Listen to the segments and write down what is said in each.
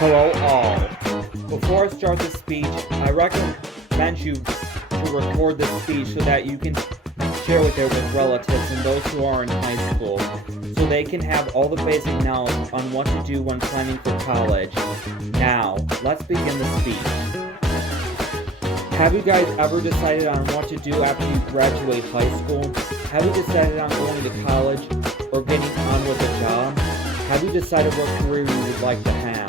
Hello all. Before I start the speech, I recommend you to record this speech so that you can share it with relatives and those who are in high school, so they can have all the basic knowledge on what to do when planning for college. Now, let's begin the speech. Have you guys ever decided on what to do after you graduate high school? Have you decided on going to college or getting on with a job? Have you decided what career you would like to have?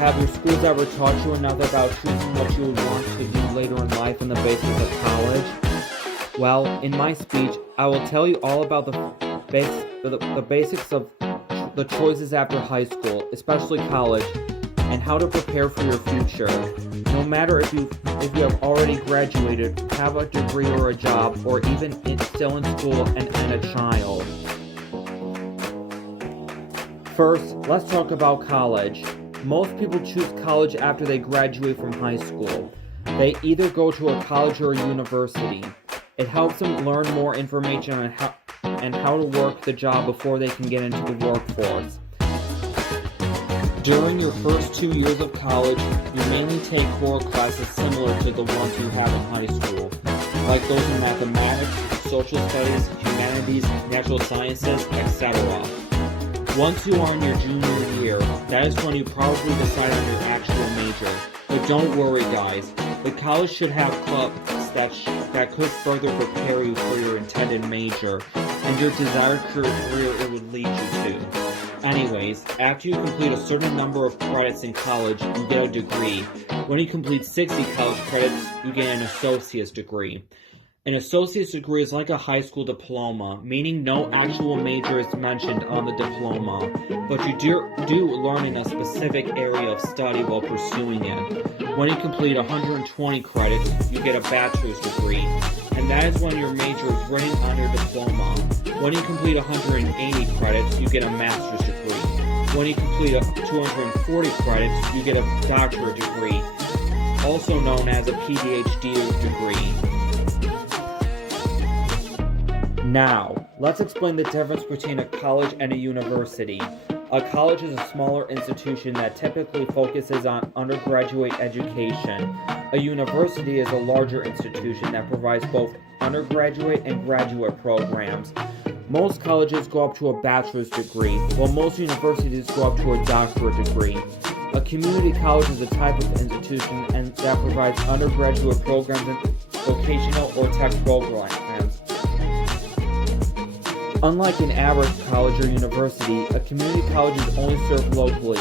Have your schools ever taught you enough about choosing what you would want to do later in life and the basics of college? Well, in my speech, I will tell you all about the basics of the choices after high school, especially college, and how to prepare for your future. No matter if you have already graduated, have a degree or a job, or even still in school and a child. First, let's talk about college. Most people choose college after they graduate from high school. They either go to a college or a university. It helps them learn more information on how to work the job before they can get into the workforce. During your first 2 years of college, you mainly take core classes similar to the ones you have in high school, like those in mathematics, social studies, humanities, natural sciences, etc. Once you are in your junior year, that is when you probably decide on your actual major. But don't worry guys, the college should have clubs that could further prepare you for your intended major and your desired career it would lead you to. Anyways, after you complete a certain number of credits in college, you get a degree. When you complete 60 college credits, you get an associate's degree. An associate's degree is like a high school diploma, meaning no actual major is mentioned on the diploma, but you do learn in a specific area of study while pursuing it. When you complete 120 credits, you get a bachelor's degree, and that is when your major is written on your diploma. When you complete 180 credits, you get a master's degree. When you complete 240 credits, you get a doctorate degree, also known as a PhD degree. Now, let's explain the difference between a college and a university. A college is a smaller institution that typically focuses on undergraduate education. A university is a larger institution that provides both undergraduate and graduate programs. Most colleges go up to a bachelor's degree, while most universities go up to a doctorate degree. A community college is a type of institution that provides undergraduate programs and vocational or tech programs. Unlike an average college or university, a community college is only served locally,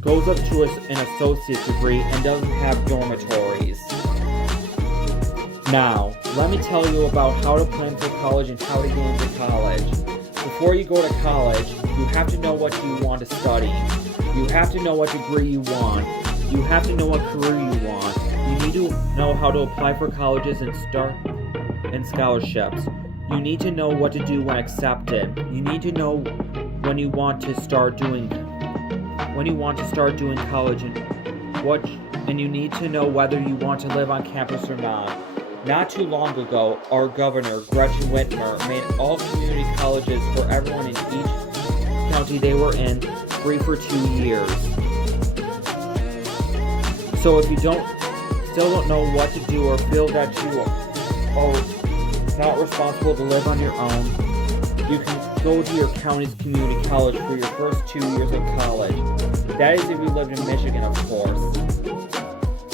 goes up to an associate's degree, and doesn't have dormitories. Now, let me tell you about how to plan for college and how to get into college. Before you go to college, you have to know what you want to study. You have to know what degree you want. You have to know what career you want. You need to know how to apply for colleges and scholarships. You need to know what to do when accepted. You need to know when you want to start doing college and you need to know whether you want to live on campus or not. Not too long ago, our governor, Gretchen Whitmer, made all community colleges for everyone in each county they were in free for 2 years. So if you still don't know what to do or feel that you are not responsible to live on your own, you can go to your county's community college for your first 2 years of college. That is if you lived in Michigan, of course.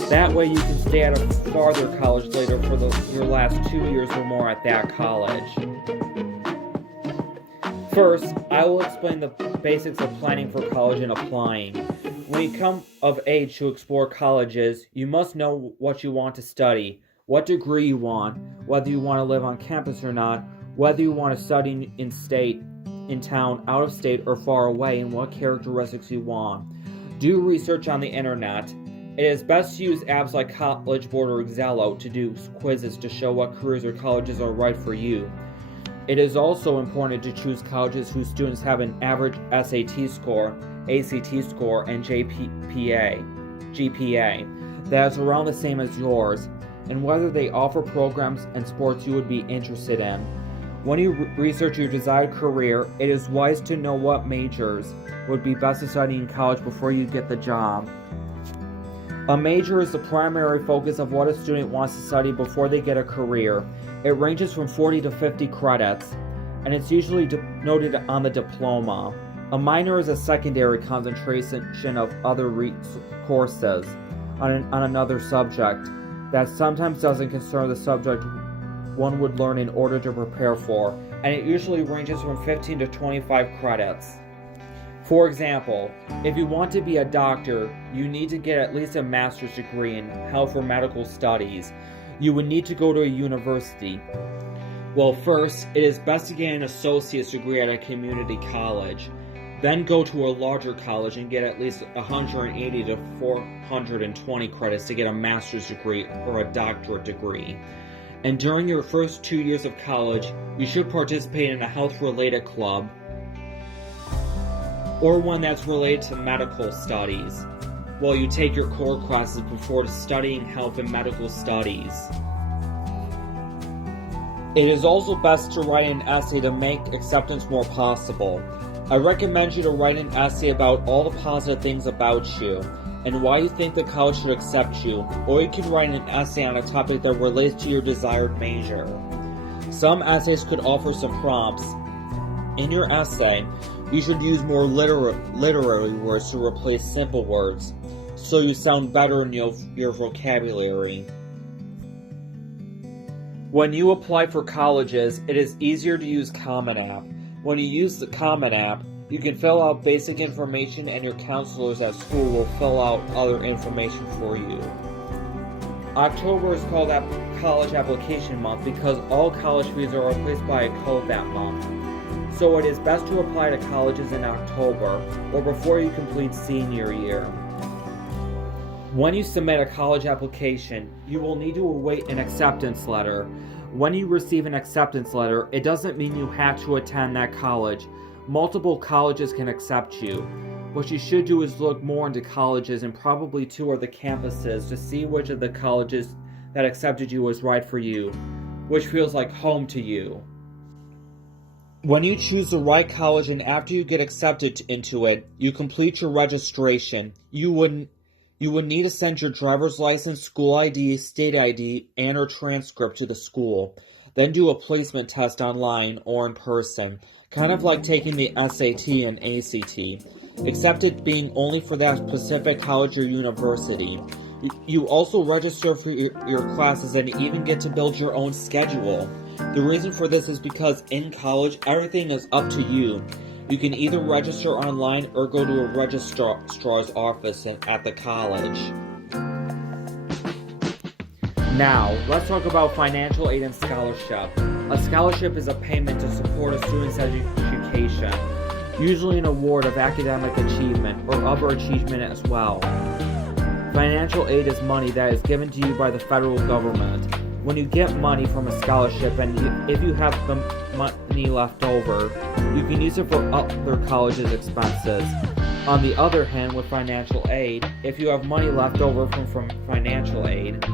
That way you can stay at a farther college later for your last 2 years or more at that college. First, I will explain the basics of planning for college and applying. When you come of age to explore colleges, you must know what you want to study, what degree you want, whether you want to live on campus or not, whether you want to study in state, in town, out of state, or far away, and what characteristics you want. Do research on the internet. It is best to use apps like College Board or Xello to do quizzes to show what careers or colleges are right for you. It is also important to choose colleges whose students have an average SAT score, ACT score, and GPA that is around the same as yours, and whether they offer programs and sports you would be interested in. When you research your desired career, it is wise to know what majors would be best to study in college before you get the job. A major is the primary focus of what a student wants to study before they get a career. It ranges from 40 to 50 credits, and it's usually noted on the diploma. A minor is a secondary concentration of other courses on another subject that sometimes doesn't concern the subject one would learn in order to prepare for, and it usually ranges from 15 to 25 credits. For example, if you want to be a doctor, you need to get at least a master's degree in health or medical studies. You would need to go to a university. Well, first, it is best to get an associate's degree at a community college. Then go to a larger college and get at least 180 to 420 credits to get a master's degree or a doctorate degree. And during your first 2 years of college, you should participate in a health-related club or one that's related to medical studies while you take your core classes before studying health and medical studies. It is also best to write an essay to make acceptance more possible. I recommend you to write an essay about all the positive things about you and why you think the college should accept you, or you can write an essay on a topic that relates to your desired major. Some essays could offer some prompts. In your essay, you should use more literary words to replace simple words, so you sound better in your vocabulary. When you apply for colleges, it is easier to use Common App. When you use the Common App, you can fill out basic information and your counselors at school will fill out other information for you. October is called College Application Month because all college fees are replaced by a code that month. So it is best to apply to colleges in October or before you complete senior year. When you submit a college application, you will need to await an acceptance letter. When you receive an acceptance letter, it doesn't mean you have to attend that college. Multiple colleges can accept you. What you should do is look more into colleges and probably tour the campuses to see which of the colleges that accepted you was right for you, which feels like home to you. When you choose the right college and after you get accepted into it, you complete your registration. You would need to send your driver's license, school ID, state ID, and or transcript to the school. Then do a placement test online or in person, kind of like taking the SAT and ACT, except it being only for that specific college or university. You also register for your classes and even get to build your own schedule. The reason for this is because in college, everything is up to you. You can either register online or go to a registrar's office at the college. Now, let's talk about financial aid and scholarship. A scholarship is a payment to support a student's education, usually an award of academic achievement or other achievement as well. Financial aid is money that is given to you by the federal government. When you get money from a scholarship and if you have the money left over, you can use it for other college's expenses. On the other hand, with financial aid, if you have money left over from financial aid,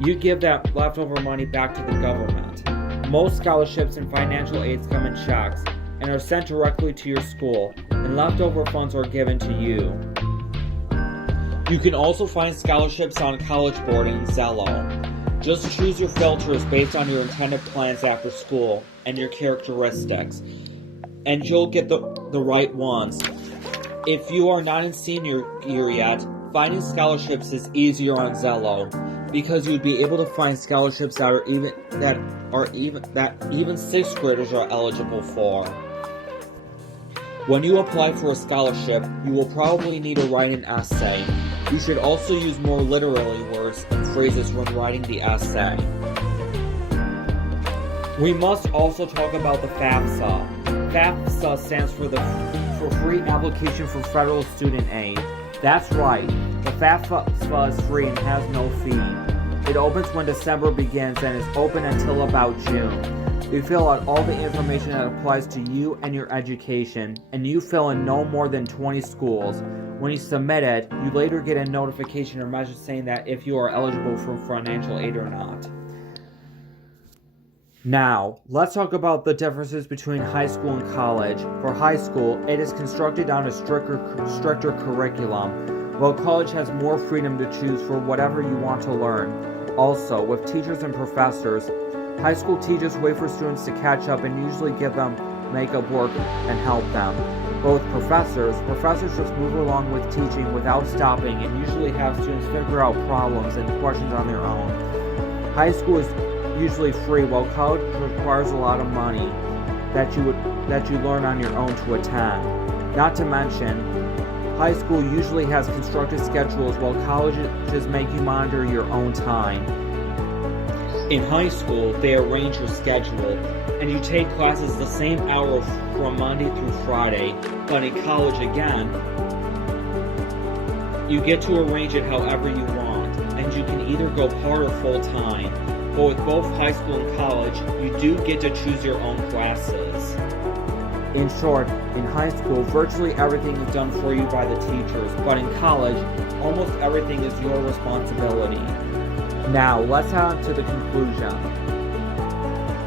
you give that leftover money back to the government. Most scholarships and financial aids come in checks and are sent directly to your school, and leftover funds are given to you. You can also find scholarships on College Board and Zello. Just choose your filters based on your intended plans after school and your characteristics, and you'll get the right ones. If you are not in senior year yet, finding scholarships is easier on Zello, because you'd be able to find scholarships that even 6th graders are eligible for. When you apply for a scholarship, you will probably need to write an essay. You should also use more literary words and phrases when writing the essay. We must also talk about the FAFSA. FAFSA stands for Free Application for Federal Student Aid. That's right, the FAFSA is free and has no fee. It opens when December begins and is open until about June. You fill out all the information that applies to you and your education, and you fill in no more than 20 schools. When you submit it, you later get a notification or message saying that if you are eligible for financial aid or not. Now, let's talk about the differences between high school and college. For high school, it is constructed on a stricter curriculum, while college has more freedom to choose for whatever you want to learn. Also, with teachers and professors, high school teachers wait for students to catch up and usually give them makeup work and help them. But with professors just move along with teaching without stopping and usually have students figure out problems and questions on their own. High school is usually free, while college requires a lot of money that you learn on your own to attend. Not to mention, high school usually has constructed schedules, while colleges make you monitor your own time. In high school, they arrange your schedule, and you take classes the same hour from Monday through Friday, but in college again, you get to arrange it however you want, and you can either go part or full time. But with both high school and college, you do get to choose your own classes. In short, in high school, virtually everything is done for you by the teachers, but in college, almost everything is your responsibility. Now, let's head on to the conclusion.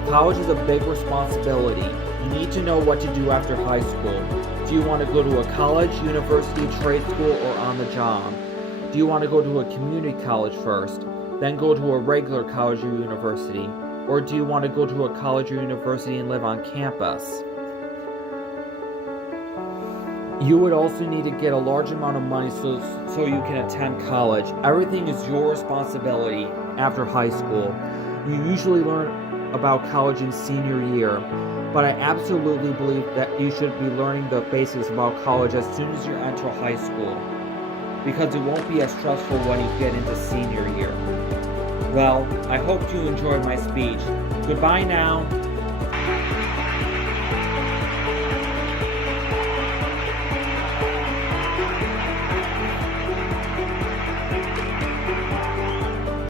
College is a big responsibility. You need to know what to do after high school. Do you want to go to a college, university, trade school, or on the job? Do you want to go to a community college first, then go to a regular college or university? Or do you want to go to a college or university and live on campus? You would also need to get a large amount of money so you can attend college. Everything is your responsibility after high school. You usually learn about college in senior year, but I absolutely believe that you should be learning the basics about college as soon as you enter high school, because it won't be as stressful when you get into senior year. Well, I hope you enjoyed my speech. Goodbye now.